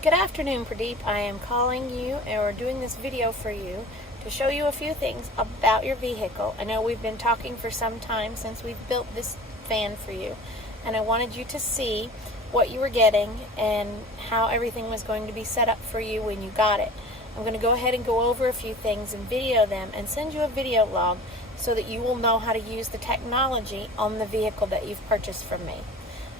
Good afternoon, Pradeep. I am calling you or doing this video for you to show you a few things about your vehicle. I know we've been talking for some time since we've built this van for you, and I wanted you to see what you were getting and how everything was going to be set up for you when you got it. I'm going to go ahead and go over a few things and video them and send you a video log so that you will know how to use the technology on the vehicle that you've purchased from me.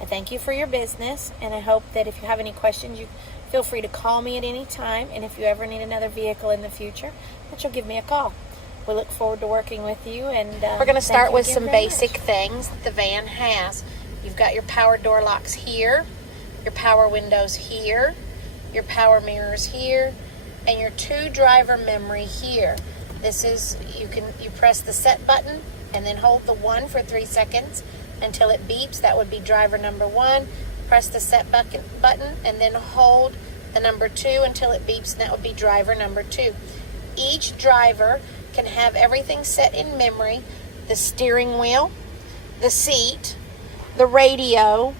I thank you for your business, and I hope that if you have any questions, you feel free to call me at any time, and if you ever need another vehicle in the future, that you'll give me a call. We look forward to working with you, and we're going to start with some basic things that the van has. You've got your power door locks here, your power windows here, your power mirrors here, and your 2 driver memory here. This is, you press the set button and then hold the 1 for 3 seconds until it beeps. That would be driver number 1. Press the set button and then hold the number 2 until it beeps, and that would be driver number 2. Each driver can have everything set in memory: the steering wheel, the seat, the radio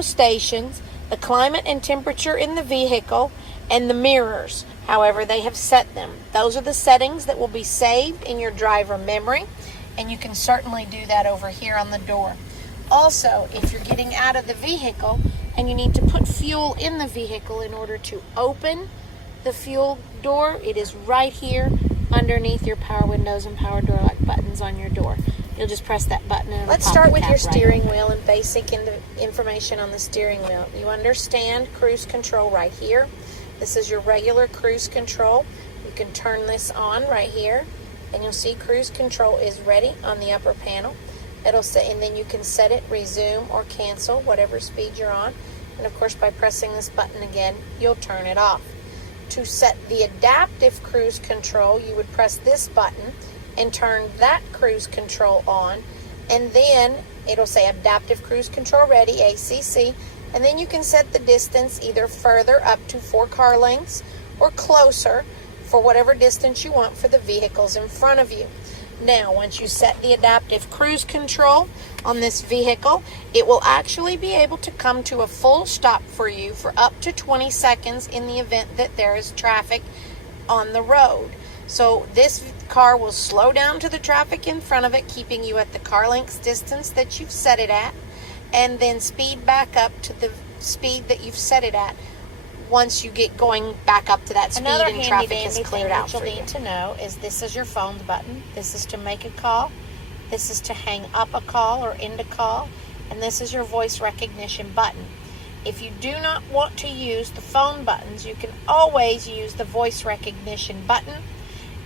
stations, the climate and temperature in the vehicle, and the mirrors, however they have set them. Those are the settings that will be saved in your driver memory, and you can certainly do that over here on the door. Also, if you're getting out of the vehicle and you need to put fuel in the vehicle in order to open the fuel door, it is right here underneath your power windows and power door lock buttons on your door. You'll just press that button and let's start with your steering wheel and basic information on the steering wheel. You understand cruise control right here. This is your regular cruise control. You can turn this on right here, and you'll see cruise control is ready on the upper panel. It'll say, and then you can set it, resume or cancel, whatever speed you're on. And of course, by pressing this button again, you'll turn it off. To set the adaptive cruise control, you would press this button and turn that cruise control on. And then it'll say adaptive cruise control ready, ACC. And then you can set the distance either further up to 4 car lengths or closer for whatever distance you want for the vehicles in front of you. Now, once you set the adaptive cruise control on this vehicle, it will actually be able to come to a full stop for you for up to 20 seconds in the event that there is traffic on the road. So this car will slow down to the traffic in front of it, keeping you at the car length's distance that you've set it at, and then speed back up to the speed that you've set it at once you get going back up to that speed and traffic is cleared out for you. Another handy thing that you'll need to know is this is your phone button. This is to make a call. This is to hang up a call or end a call. And this is your voice recognition button. If you do not want to use the phone buttons, you can always use the voice recognition button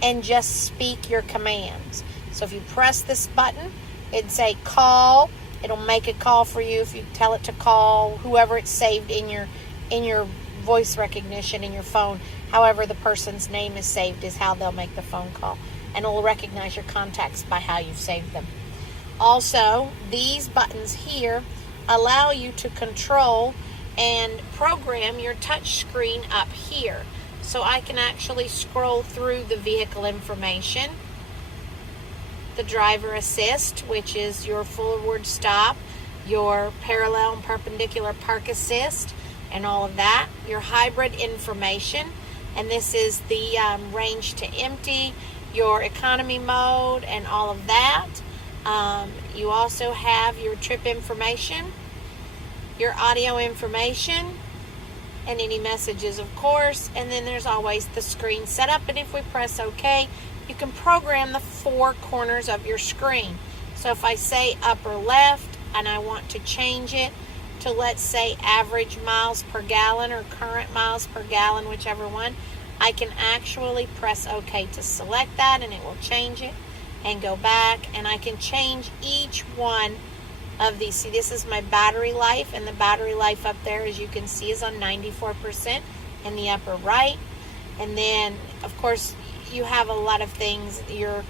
and just speak your commands. So if you press this button, it'd say call. It'll make a call for you if you tell it to call whoever it's saved in your voice recognition in your phone. However the person's name is saved is how they'll make the phone call, and it will recognize your contacts by how you've saved them. Also, these buttons here allow you to control and program your touch screen up here. So I can actually scroll through the vehicle information, the driver assist, which is your forward stop, your parallel and perpendicular park assist, and all of that, your hybrid information, and this is the range to empty, your economy mode, and all of that. You also have your trip information, your audio information, and any messages, of course, and then there's always the screen setup. And if we press OK, you can program the 4 corners of your screen. So if I say upper left and I want to change it to, let's say, average miles per gallon or current miles per gallon, whichever one, I can actually press OK to select that, and it will change it and go back, and I can change each one of these. See, this is my battery life, and the battery life up there, as you can see, is on 94% in the upper right. And then, of course, you have a lot of things. Your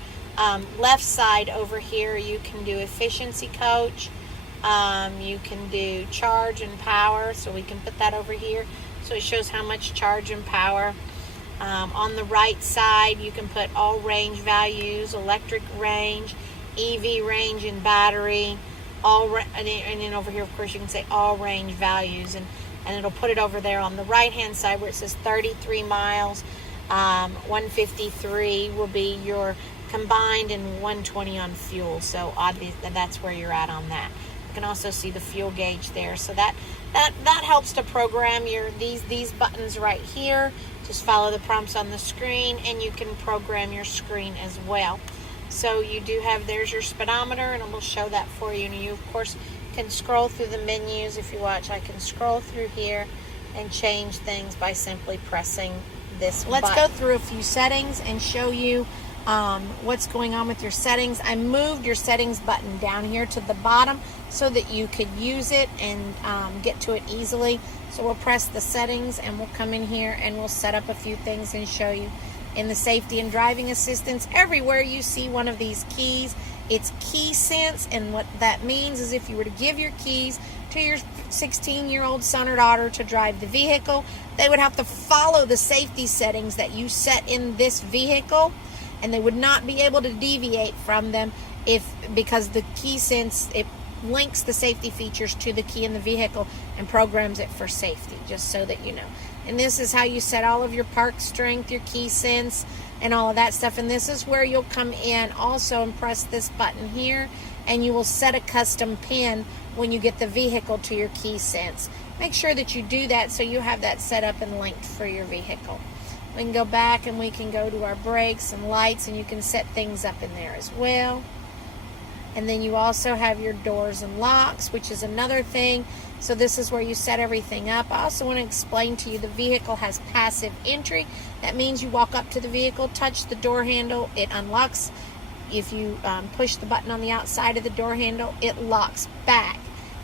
left side over here, you can do efficiency coach. You can do charge and power, so we can put that over here. So it shows how much charge and power. On the right side, you can put all range values, electric range, EV range and battery, and then over here, of course, you can say all range values. And and it'll put it over there on the right hand side where it says 33 miles. 153 will be your combined, and 120 on fuel. So obviously that's where you're at on that. You can also see the fuel gauge there. So that helps to program your these buttons right here. Just follow the prompts on the screen, and you can program your screen as well. So you do have, there's your speedometer, and it will show that for you. And you, of course, can scroll through the menus. If you watch, I can scroll through here and change things by simply pressing this button. Let's go through a few settings and show you what's going on with your settings. I moved your settings button down here to the bottom so that you could use it and get to it easily. So we'll press the settings, and we'll come in here and we'll set up a few things and show you. In the safety and driving assistance, everywhere you see one of these keys, it's key sense, and what that means is if you were to give your keys to your 16-year-old son or daughter to drive the vehicle, they would have to follow the safety settings that you set in this vehicle, and they would not be able to deviate from them because the key sense, it links the safety features to the key in the vehicle and programs it for safety, just so that you know. And this is how you set all of your park strength, your key sense, and all of that stuff. And this is where you'll come in also and press this button here, and you will set a custom pin when you get the vehicle to your key sense. Make sure that you do that so you have that set up and linked for your vehicle. We can go back and we can go to our brakes and lights, and you can set things up in there as well. And then you also have your doors and locks, which is another thing. So this is where you set everything up. I also want to explain to you the vehicle has passive entry. That means you walk up to the vehicle, touch the door handle, it unlocks. If you push the button on the outside of the door handle, it locks back.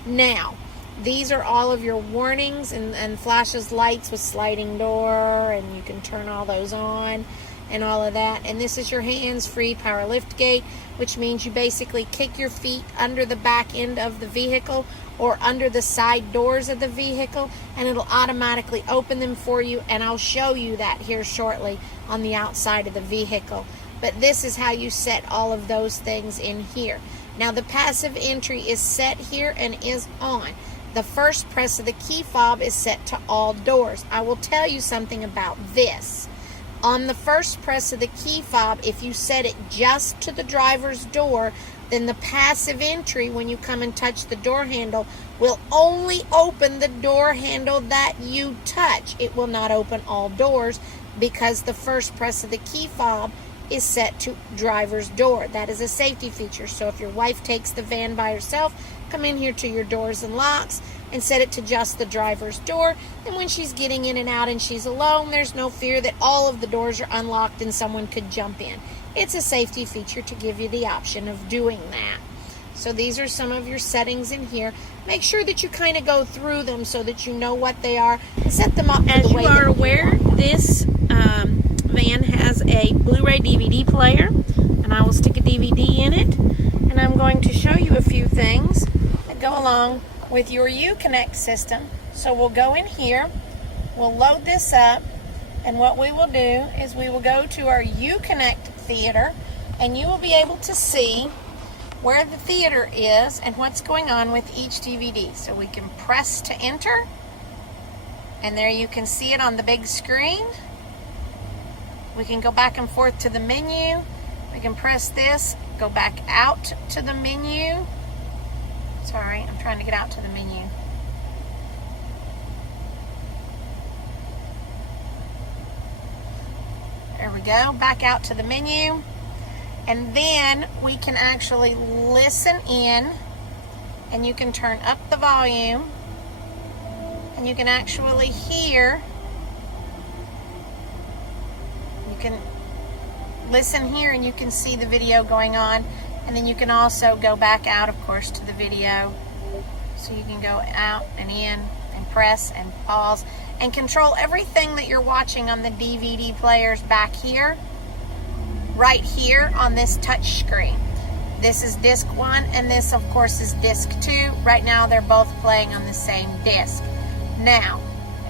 Now, these are all of your warnings and flashes lights with sliding door, and you can turn all those on and all of that. And this is your hands-free power lift gate, which means you basically kick your feet under the back end of the vehicle or under the side doors of the vehicle, and it'll automatically open them for you, and I'll show you that here shortly on the outside of the vehicle. But this is how you set all of those things in here. Now the passive entry is set here and is on. The first press of the key fob is set to all doors. I will tell you something about this. On the first press of the key fob, if you set it just to the driver's door, then the passive entry, when you come and touch the door handle, will only open the door handle that you touch. It will not open all doors because the first press of the key fob is set to driver's door. That is a safety feature. So if your wife takes the van by herself, come in here to your doors and locks and set it to just the driver's door. And when she's getting in and out and she's alone, there's no fear that all of the doors are unlocked and someone could jump in. It's a safety feature to give you the option of doing that. So these are some of your settings in here. Make sure that you kind of go through them so that you know what they are. Set them up as you are aware. This van has a Blu-ray DVD player, and I will stick a DVD in it, and I'm going to show you a few things that go along with your Uconnect system. So we'll go in here, we'll load this up, and what we will do is we will go to our Uconnect theater, and you will be able to see where the theater is and what's going on with each DVD. So we can press to enter, and there you can see it on the big screen. We can go back and forth to the menu. We can press this, go back out to the menu. Sorry, I'm trying to get out to the menu. There we go, back out to the menu. And then we can actually listen in, and you can turn up the volume, and you can actually hear. You can listen here and you can see the video going on, and then you can also go back out, of course, to the video. So you can go out and in and press and pause and control everything that you're watching on the DVD players back here, right here on this touch screen. This is disc 1 and this, of course, is disc 2. Right now they're both playing on the same disc. Now,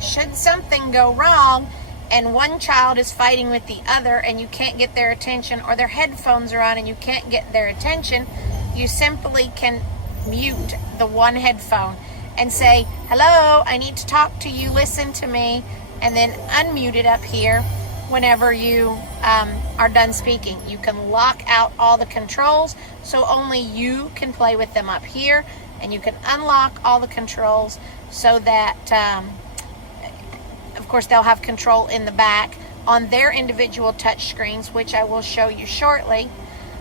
should something go wrong and one child is fighting with the other and you can't get their attention, or their headphones are on and you can't get their attention, you simply can mute the one headphone and say, hello, I need to talk to you, listen to me, and then unmute it up here whenever you are done speaking. You can lock out all the controls so only you can play with them up here, and you can unlock all the controls so that, of course, they'll have control in the back on their individual touch screens, which I will show you shortly,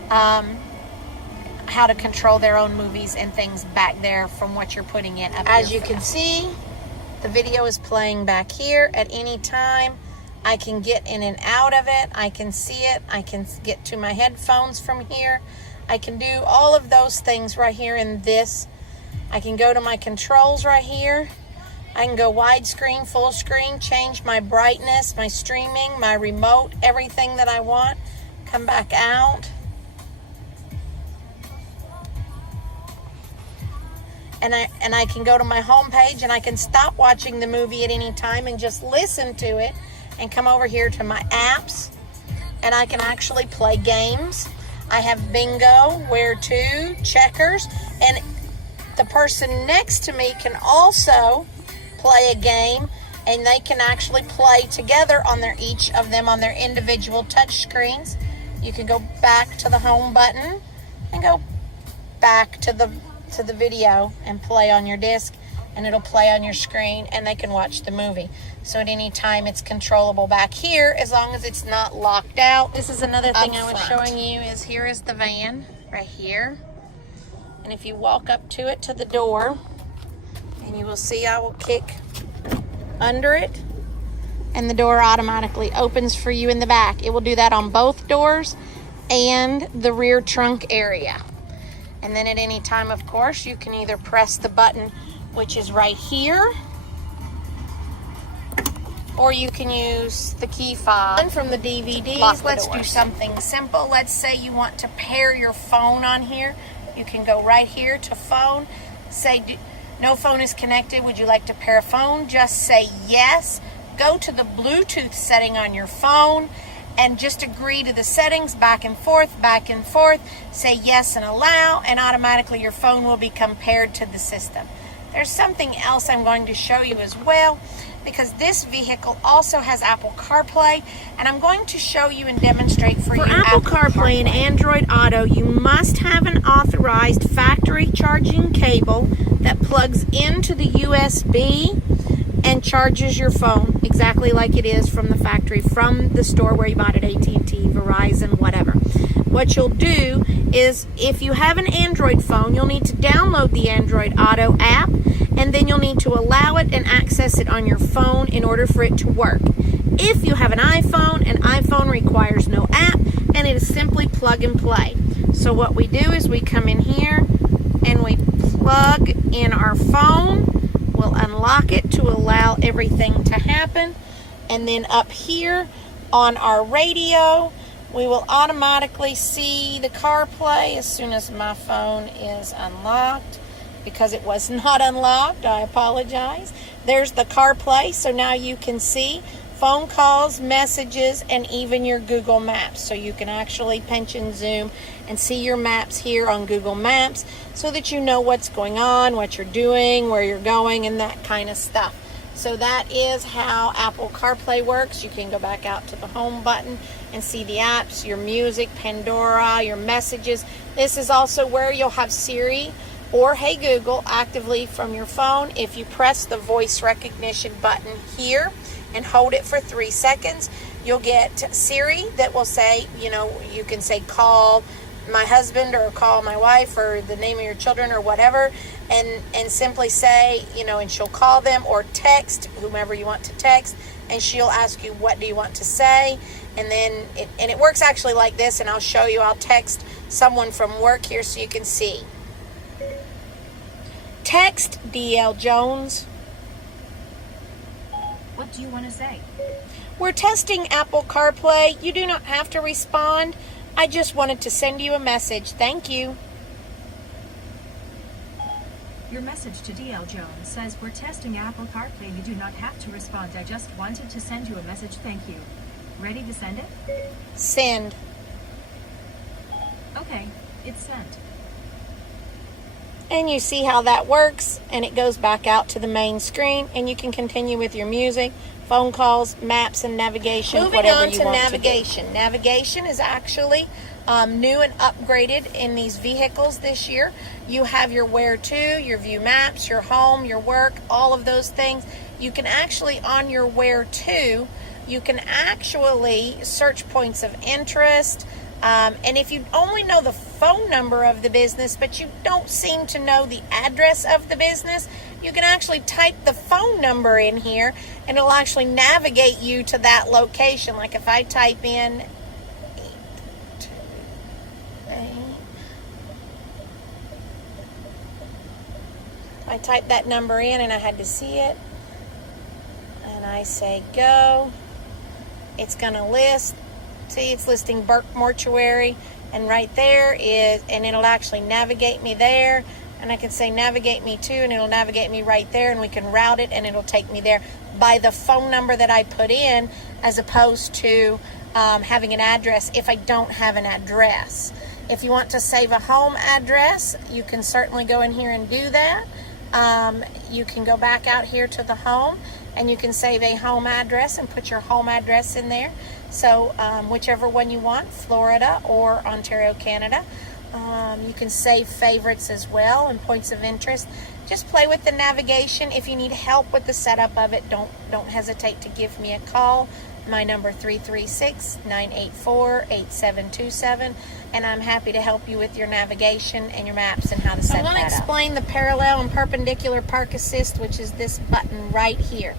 how to control their own movies and things back there from what you're putting in up here. As you can see, the video is playing back here at any time. I can get in and out of it. I can see it. I can get to my headphones from here. I can do all of those things right here in this. I can go to my controls right here. I can go widescreen, full screen, change my brightness, my streaming, my remote, everything that I want. Come back out. And I can go to my home page and I can stop watching the movie at any time and just listen to it, and come over here to my apps, and I can actually play games. I have bingo, where to, checkers, and the person next to me can also play a game, and they can actually play together on each of them on their individual touch screens. You can go back to the home button and go back to the video and play on your disc, and it'll play on your screen, and they can watch the movie. So at any time it's controllable back here as long as it's not locked out. This is another thing I was showing you, is here is the van right here, and if you walk up to it, to the door, and you will see I will kick under it, and the door automatically opens for you in the back. It will do that on both doors and the rear trunk area. And then at any time, of course, you can either press the button, which is right here, or you can use the key fob. And from the DVDs, let's do something simple. Let's say you want to pair your phone on here. You can go right here to phone. Say, no phone is connected. Would you like to pair a phone? Just say yes. Go to the Bluetooth setting on your phone and just agree to the settings back and forth, say yes and allow, and automatically your phone will become paired to the system. There's something else I'm going to show you as well, because this vehicle also has Apple CarPlay, and I'm going to show you and demonstrate for you. For Apple CarPlay and Android Auto, you must have an authorized factory charging cable that plugs into the USB and charges your phone exactly like it is from the factory, from the store where you bought it, AT&T, Verizon, whatever. What you'll do is, if you have an Android phone, you'll need to download the Android Auto app, and then you'll need to allow it and access it on your phone in order for it to work. If you have an iPhone requires no app, and it is simply plug and play. So what we do is we come in here and we plug in our phone. We'll unlock it to allow everything to happen. And then up here on our radio, we will automatically see the CarPlay as soon as my phone is unlocked, because it was not unlocked. I apologize. There's the CarPlay, so now you can see phone calls, messages, and even your Google Maps. So you can actually pinch and zoom and see your maps here on Google Maps, so that you know what's going on, what you're doing, where you're going, and that kind of stuff. So that is how Apple CarPlay works. You can go back out to the home button and see the apps, your music, Pandora, your messages. This is also where you'll have Siri or Hey Google actively from your phone. If you press the voice recognition button here and hold it for 3 seconds, you'll get Siri that will say, you can say call my husband or call my wife or the name of your children or whatever, and simply say, and she'll call them, or text whomever you want to text, and she'll ask you, what do you want to say? And then it works actually like this, and I'll show you. I'll text someone from work here so you can see. Text DL Jones. What do you want to say? We're testing Apple CarPlay. You do not have to respond. I just wanted to send you a message. Thank you. Your message to DL Jones says, we're testing Apple CarPlay. You do not have to respond. I just wanted to send you a message. Thank you. Ready to send it? Send. Okay, it's sent. And you see how that works, and it goes back out to the main screen, and you can continue with your music, phone calls, maps, and navigation. Moving whatever on you to want navigation. To do. Navigation is actually new and upgraded in these vehicles this year. You have your where to, your view maps, your home, your work, all of those things. You can actually, on your where to, you can actually search points of interest. And if you only know the phone number of the business, but you don't seem to know the address of the business, you can actually type the phone number in here, and it'll actually navigate you to that location. Like if I type in 828, I type that number in, and I had to see it, and I say go, it's going to list. See, it's listing Burke Mortuary, and right there is, and it'll actually navigate me there, and I can say navigate me to, and it'll navigate me right there, and we can route it, and it'll take me there by the phone number that I put in, as opposed to having an address if I don't have an address. If you want to save a home address, you can certainly go in here and do that. You can go back out here to the home, and you can save a home address and put your home address in there. So whichever one you want, Florida or Ontario, Canada. You can save favorites as well and points of interest. Just play with the navigation. If you need help with the setup of it, don't hesitate to give me a call. My number 336-984-8727, and I'm happy to help you with your navigation and your maps and how to set that up. I want to explain the parallel and perpendicular park assist, which is this button right here.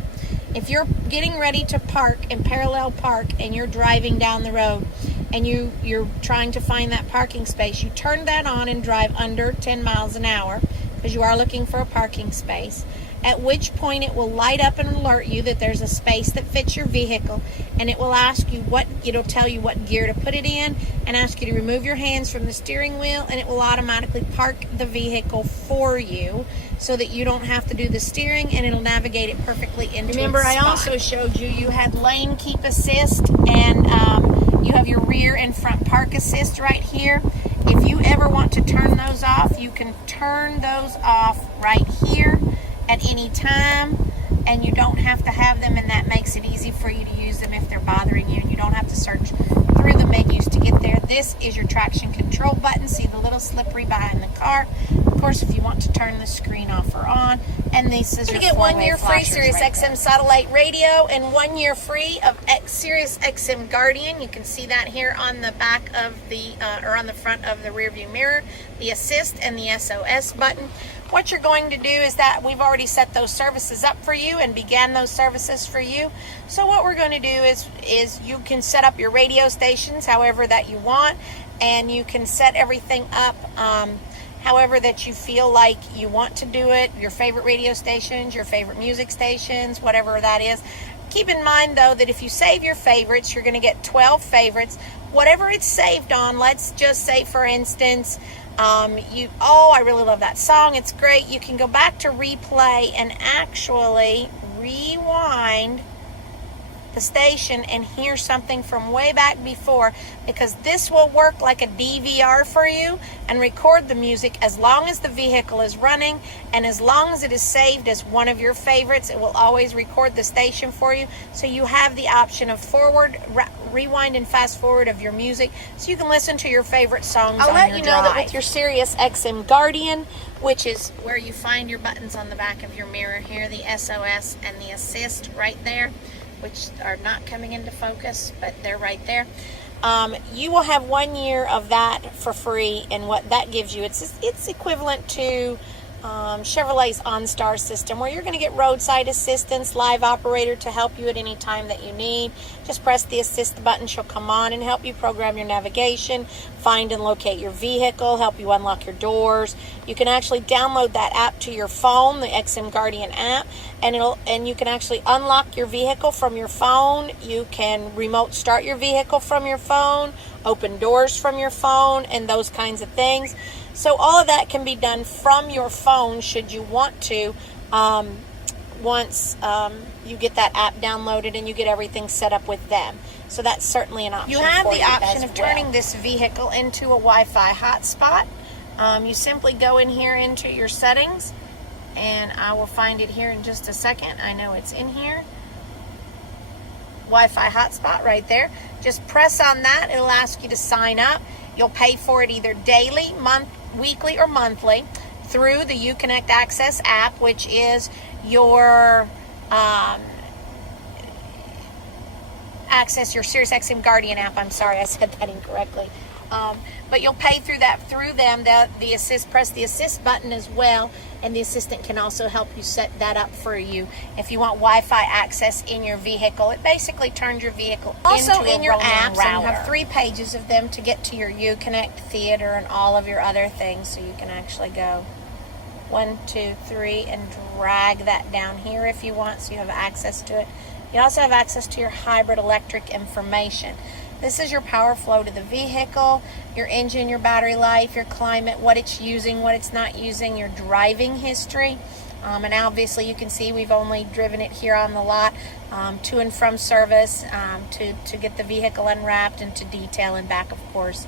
If you're getting ready to park in parallel park and you're driving down the road and you're trying to find that parking space, you turn that on and drive under 10 miles an hour because you are looking for a parking space, at which point it will light up and alert you that there's a space that fits your vehicle, and it will ask you it'll tell you what gear to put it in and ask you to remove your hands from the steering wheel, and it will automatically park the vehicle for you so that you don't have to do the steering, and it'll navigate it perfectly into Remember, its spot. I also showed you had lane keep assist, and you have your rear and front park assist right here. If you ever want to turn those off, you can turn those off right here at any time, and you don't have to have them, and that makes it easy for you to use them if they're bothering you, and you don't have to search through the menus to get there. This is your traction control button. See the little slippery behind the car. Of course, if you want to turn the screen off or on, and this is your get 1 year free flashers Sirius right XM there. satellite radio and 1 year free of Sirius XM Guardian. You can see that here on the back of the or on the front of the rear view mirror, the assist and the SOS button. What you're going to do is that we've already set those services up for you and began those services for you. So what we're going to do is you can set up your radio stations however that you want, and you can set everything up however that you feel like you want to do it. Your favorite radio stations, your favorite music stations, whatever that is. Keep in mind though that if you save your favorites, you're going to get 12 favorites. Whatever it's saved on, let's just say for instance, I really love that song, it's great. You can go back to replay and actually rewind the station and hear something from way back before, because this will work like a DVR for you and record the music as long as the vehicle is running, and as long as it is saved as one of your favorites, it will always record the station for you. So you have the option of rewind and fast forward of your music, so you can listen to your favorite songs on your drive. I'll let you know that with your Sirius XM Guardian, which is where you find your buttons on the back of your mirror here, the SOS and the assist right there, which are not coming into focus, but they're right there. You will have 1 year of that for free, and what that gives you, it's equivalent to Chevrolet's OnStar system, where you're going to get roadside assistance, live operator to help you at any time that you need. Just press the assist button, she'll come on and help you program your navigation, find and locate your vehicle, help you unlock your doors. You can actually download that app to your phone, the XM Guardian app, and you can actually unlock your vehicle from your phone. You can remote start your vehicle from your phone, open doors from your phone, and those kinds of things. So all of that can be done from your phone should you want to, once you get that app downloaded and you get everything set up with them. So that's certainly an option. You have the option of turning this vehicle into a Wi-Fi hotspot. You simply go in here into your settings, and I will find it here in just a second. I know it's in here. Wi-Fi hotspot right there. Just press on that. It'll ask you to sign up. You'll pay for it either daily, weekly, or monthly through the Uconnect Access app, which is your access your SiriusXM Guardian app. I'm sorry, I said that incorrectly. But you'll pay through them. The assist, press the assist button as well, and the assistant can also help you set that up for you if you want Wi-Fi access in your vehicle. It basically turns your vehicle also in your apps, and you have 3 pages of them to get to your Uconnect Theater and all of your other things. So you can actually go 1, 2, 3 and drag that down here if you want, so you have access to it. You also have access to your hybrid electric information. This is your power flow to the vehicle, your engine, your battery life, your climate, what it's using, what it's not using, your driving history. And obviously you can see we've only driven it here on the lot to and from service, to get the vehicle unwrapped, and to detail and back, of course.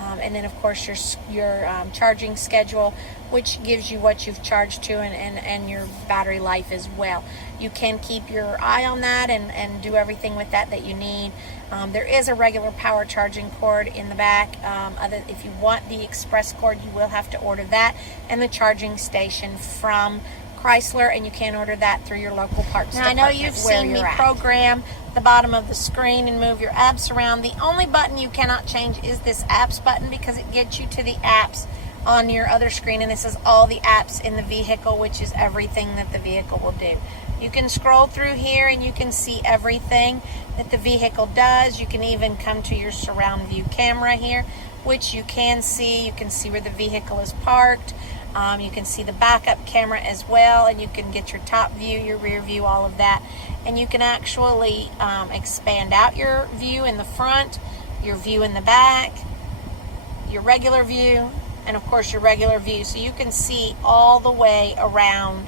And then of course your charging schedule, which gives you what you've charged to, and your battery life as well. You can keep your eye on that and do everything with that you need. There is a regular power charging cord in the back. If you want the express cord, you will have to order that, and the charging station from Chrysler, and you can order that through your local parts department. Now, I know you've seen me program the bottom of the screen and move your apps around. The only button you cannot change is this apps button, because it gets you to the apps on your other screen, and this is all the apps in the vehicle, which is everything that the vehicle will do. You can scroll through here and you can see everything that the vehicle does. You can even come to your surround view camera here, which you can see. You can see where the vehicle is parked. You can see the backup camera as well, and you can get your top view, your rear view, all of that. And you can actually expand out your view in the front, your view in the back, your regular view, and of course your regular view. So you can see all the way around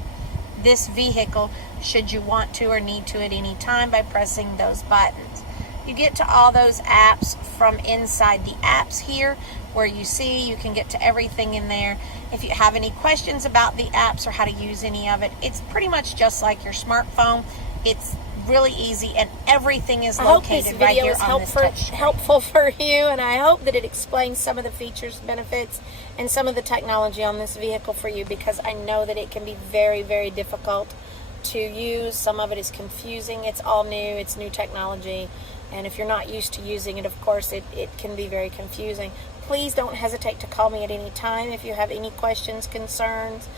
this vehicle should you want to or need to at any time by pressing those buttons. You get to all those apps from inside the apps here, where you see you can get to everything in there. If you have any questions about the apps or how to use any of it, it's pretty much just like your smartphone. It's really easy, and everything is located right here on this touch screen. Helpful for you, and I hope that it explains some of the features, benefits, and some of the technology on this vehicle for you, because I know that it can be very, very difficult to use. Some of it is confusing. It's all new. It's new technology, and if you're not used to using it, of course, it can be very confusing. Please don't hesitate to call me at any time if you have any questions, concerns,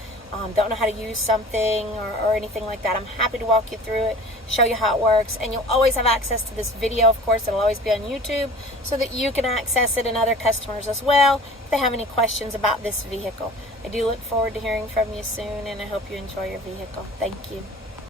don't know how to use something or anything like that. I'm happy to walk you through it, show you how it works, and you'll always have access to this video. Of course, it'll always be on YouTube so that you can access it, and other customers as well if they have any questions about this vehicle. I do look forward to hearing from you soon, and I hope you enjoy your vehicle. Thank you.